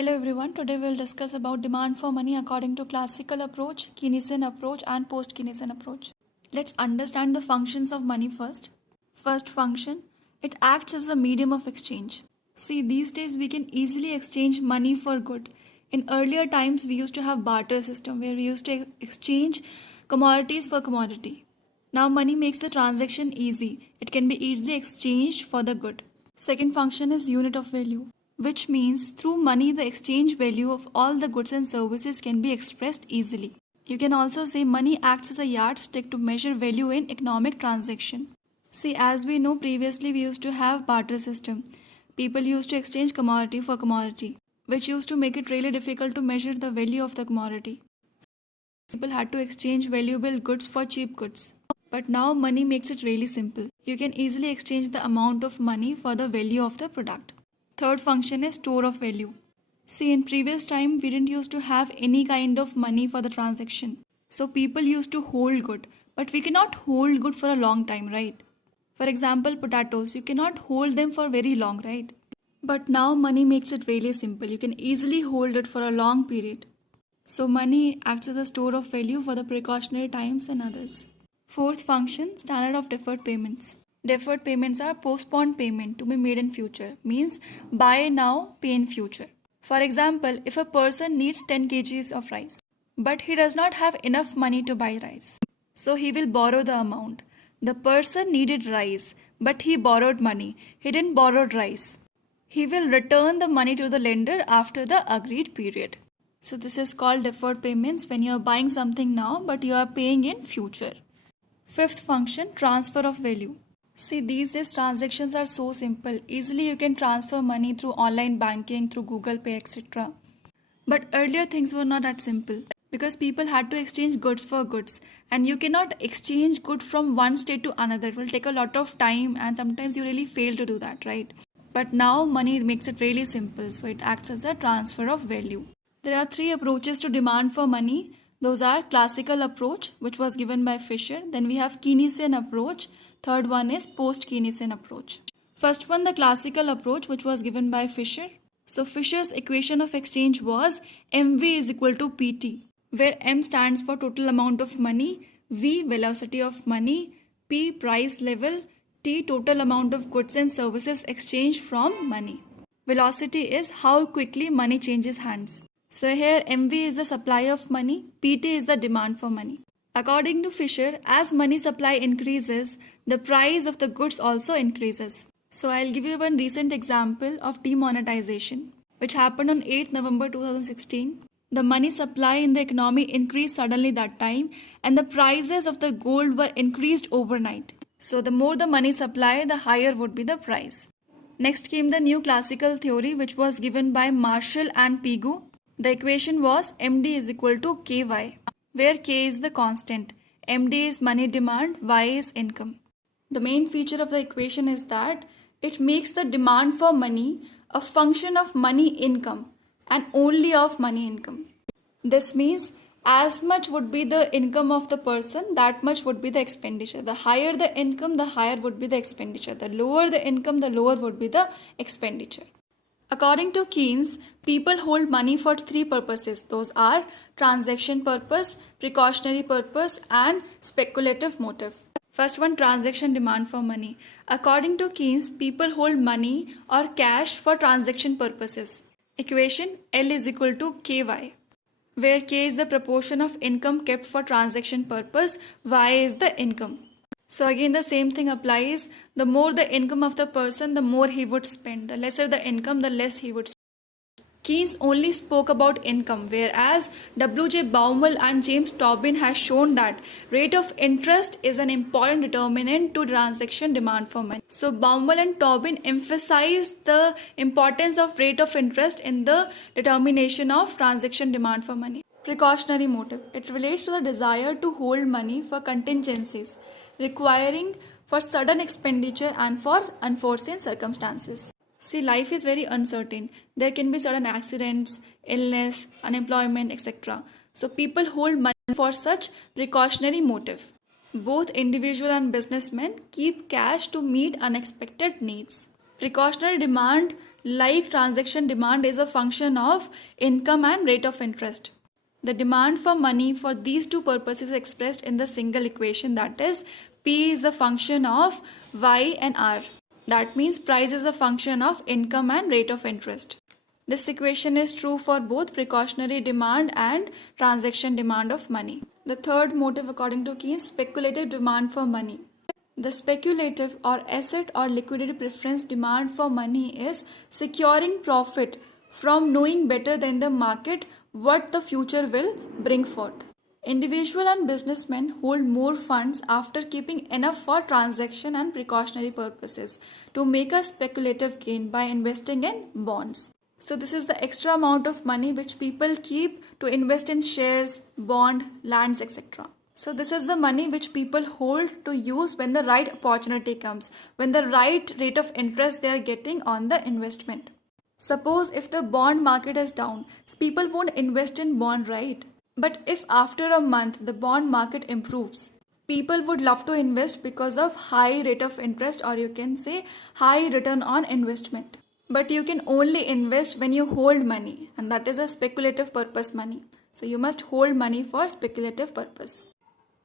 Hello everyone, today we'll discuss about demand for money according to classical approach, Keynesian approach and post-Keynesian approach. Let's understand the functions of money first. First function, it acts as a medium of exchange. See, these days we can easily exchange money for good. In earlier times we used to have barter system where we used to exchange commodities for commodity. Now money makes the transaction easy. It can be easily exchanged for the good. Second function is unit of value, which means through money the exchange value of all the goods and services can be expressed easily. You can also say money acts as a yardstick to measure value in economic transaction. See, as we know, previously we used to have barter system. People used to exchange commodity for commodity, which used to make it really difficult to measure the value of the commodity. People had to exchange valuable goods for cheap goods. But now money makes it really simple. You can easily exchange the amount of money for the value of the product. Third function is store of value. See, in previous time we didn't used to have any kind of money for the transaction. So people used to hold good, but we cannot hold good for a long time, right? For example, potatoes, you cannot hold them for very long, right? But now money makes it really simple. You can easily hold it for a long period. So money acts as a store of value for the precautionary times and others. Fourth function, standard of deferred payments. Deferred payments are postponed payment to be made in future, means buy now, pay in future. For example, if a person needs 10 kgs of rice, but he does not have enough money to buy rice, so he will borrow the amount. The person needed rice, but he borrowed money. He didn't borrow rice. He will return the money to the lender after the agreed period. So this is called deferred payments when you are buying something now, but you are paying in future. Fifth function, transfer of value. See, these days transactions are so simple. Easily you can transfer money through online banking, through Google Pay, etc. But earlier things were not that simple because people had to exchange goods for goods, and you cannot exchange good from one state to another. It will take a lot of time and sometimes you really fail to do that, right? But now money makes it really simple, so it acts as a transfer of value. There are three approaches to demand for money. Those are classical approach, which was given by Fisher. Then we have Keynesian approach. Third one is post-Keynesian approach. First one, the classical approach, which was given by Fisher. So Fisher's equation of exchange was MV is equal to PT, where M stands for total amount of money, V velocity of money, P price level, T total amount of goods and services exchanged from money. Velocity is how quickly money changes hands. So here MV is the supply of money, PT is the demand for money. According to Fisher, as money supply increases, the price of the goods also increases. So I'll give you one recent example of demonetization, which happened on 8th November 2016. The money supply in the economy increased suddenly that time, and the prices of the gold were increased overnight. So the more the money supply, the higher would be the price. Next came the new classical theory, which was given by Marshall and Pigou. The equation was MD is equal to KY, where K is the constant, MD is money demand, Y is income. The main feature of the equation is that it makes the demand for money a function of money income and only of money income. This means as much would be the income of the person, that much would be the expenditure. The higher the income, the higher would be the expenditure. The lower the income, the lower would be the expenditure. According to Keynes, people hold money for three purposes. Those are transaction purpose, precautionary purpose, and speculative motive. First one, transaction demand for money. According to Keynes, people hold money or cash for transaction purposes. Equation L is equal to KY, where K is the proportion of income kept for transaction purpose, Y is the income. So again the same thing applies. The more the income of the person, the more he would spend. The lesser the income, the less he would spend. Keynes only spoke about income, whereas W.J. Baumol and James Tobin has shown that rate of interest is an important determinant to transaction demand for money. So Baumol and Tobin emphasized the importance of rate of interest in the determination of transaction demand for money. Precautionary motive. It relates to the desire to hold money for contingencies requiring for sudden expenditure and for unforeseen circumstances. See, life is very uncertain. There can be sudden accidents, illness, unemployment, etc. So people hold money for such precautionary motive. Both individual and businessmen keep cash to meet unexpected needs. Precautionary demand like transaction demand is a function of income and rate of interest. The demand for money for these two purposes is expressed in the single equation, that is P is the function of Y and R. That means price is a function of income and rate of interest. This equation is true for both precautionary demand and transaction demand of money. The third motive according to Keynes, speculative demand for money. The speculative or asset or liquidity preference demand for money is securing profit from knowing better than the market what the future will bring forth. Individual and businessmen hold more funds after keeping enough for transaction and precautionary purposes to make a speculative gain by investing in bonds. So this is the extra amount of money which people keep to invest in shares, bond, lands, etc. So this is the money which people hold to use when the right opportunity comes, when the right rate of interest they are getting on the investment. Suppose if the bond market is down, people won't invest in bond, right? But if after a month the bond market improves, people would love to invest because of high rate of interest, or you can say high return on investment. But you can only invest when you hold money, and that is a speculative purpose money. So you must hold money for speculative purpose.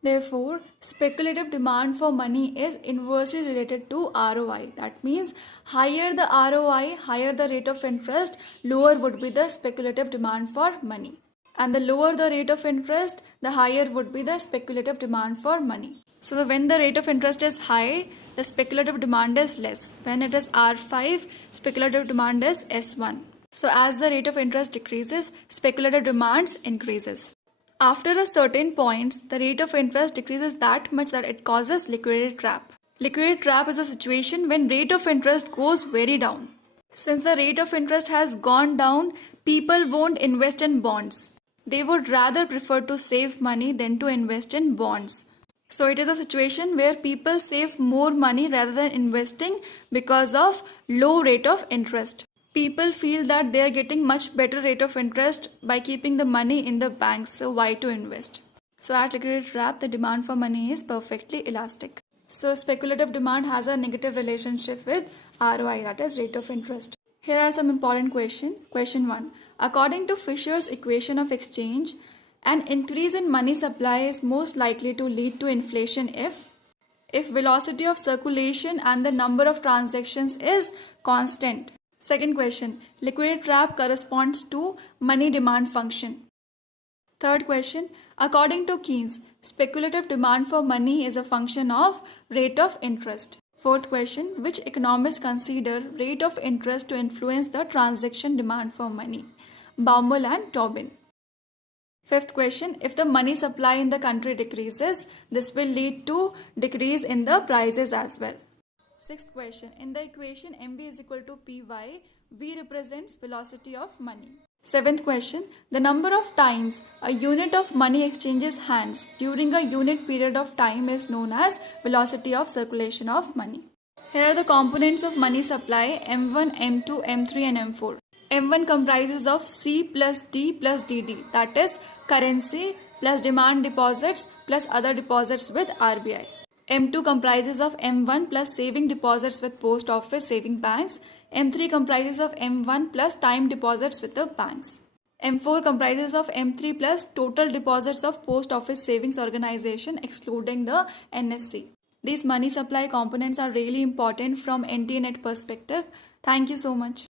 Therefore, speculative demand for money is inversely related to ROI. That means higher the ROI, higher the rate of interest, lower would be the speculative demand for money. And the lower the rate of interest, the higher would be the speculative demand for money. So when the rate of interest is high, the speculative demand is less. When it is R5, speculative demand is S1. So as the rate of interest decreases, speculative demands increases. After a certain point, the rate of interest decreases that much that it causes liquidity trap. Liquidity trap is a situation when rate of interest goes very down. Since the rate of interest has gone down, people won't invest in bonds. They would rather prefer to save money than to invest in bonds. So it is a situation where people save more money rather than investing because of low rate of interest. People feel that they are getting much better rate of interest by keeping the money in the banks, so why to invest? So at liquidity trap, the demand for money is perfectly elastic. So speculative demand has a negative relationship with ROI, that is rate of interest. Here are some important questions. Question 1. According to Fisher's equation of exchange, an increase in money supply is most likely to lead to inflation if velocity of circulation and the number of transactions is constant. Second question, liquidity trap corresponds to money demand function. Third question, according to Keynes, speculative demand for money is a function of rate of interest. Fourth question, which economists consider rate of interest to influence the transaction demand for money? Baumol and Tobin. Fifth question, if the money supply in the country decreases, this will lead to decrease in the prices as well. Sixth question, in the equation MV is equal to PY, V represents velocity of money. Seventh question, the number of times a unit of money exchanges hands during a unit period of time is known as velocity of circulation of money. Here are the components of money supply M1, M2, M3 and M4. M1 comprises of C plus D plus DD, that is currency plus demand deposits plus other deposits with RBI. M2 comprises of M1 plus saving deposits with post office saving banks. M3 comprises of M1 plus time deposits with the banks. M4 comprises of M3 plus total deposits of post office savings organization excluding the NSC. These money supply components are really important from NT-NET perspective. Thank you so much.